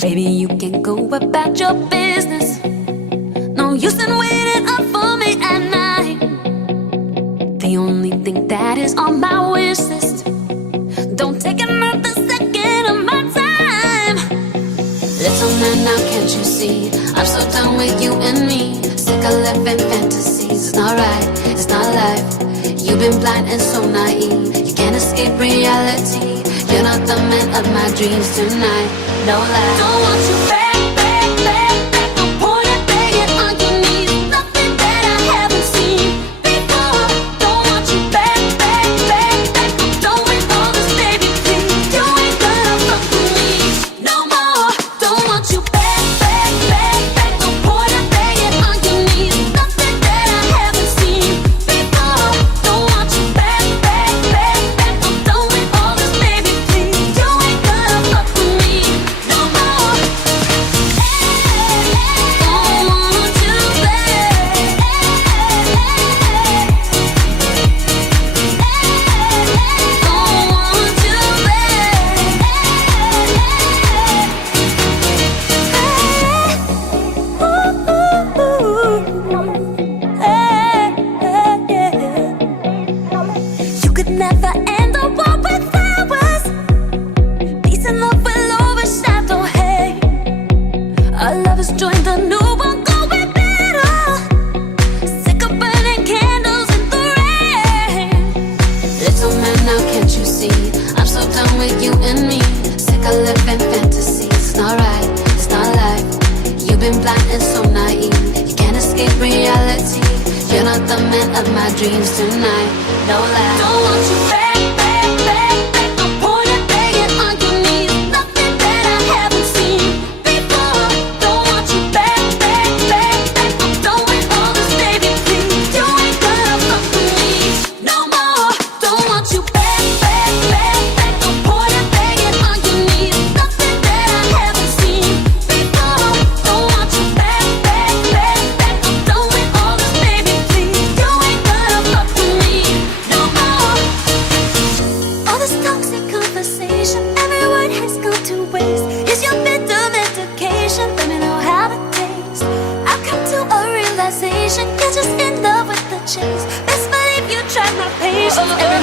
Baby, you can go about your business. No use in waiting up for me at night. The only thing that is on my wish list. Don't take another second of my time. Little man, now can't you see? I'm so done with you and me. Sick of living fantasies. It's not right, it's not life. You've been blind and so naive. You can't escape reality. You're not the man of my dreams tonight. No lie. Don't want you back, back, back, back. No point in begging on your knees. Nothing that I haven't seen before. Don't want you back, back, back, back. I'm done with all this, baby, please. You ain't gonna fuck with me no more. Don't want you back, back, back, back. No point in begging on your knees. Nothing that I haven't seen before. Don't want you back, back, back, back. I'm done with all this, baby, please. You ain't gonna fuck with me no more. Don't want you back. Don't want you back. You could never end a war with flowers. Peace and love will overshadow hate. Our lovers join the new one, going better. Sick of burning candles in the rain. Little man, now can't you see? I'm so done with you and me. Sick of living fantasies. It's not right, it's not life. You've been blind and so naive. You can't escape reality. You're not the man of my dreams tonight. No lie. Don't want you back, back, back, back. No point in begging on your knees. Nothing that I haven't seen before. Don't want you back, back, back, back. I'm done with all this, baby, please. You ain't gonna fuck with me no more. Don't want you back, back, back, back. No point in begging on your knees. Nothing that I haven't seen before. Don't want you back, back, back, back. I'm done with all this, baby, please. You ain't gonna fuck with me no more. All this toxic conversation, every word has gone to waste. Is your bitter medication? Let me know how it tastes. I've come to a realization, you're just in love with the chase. Best believe you tried my patience. Every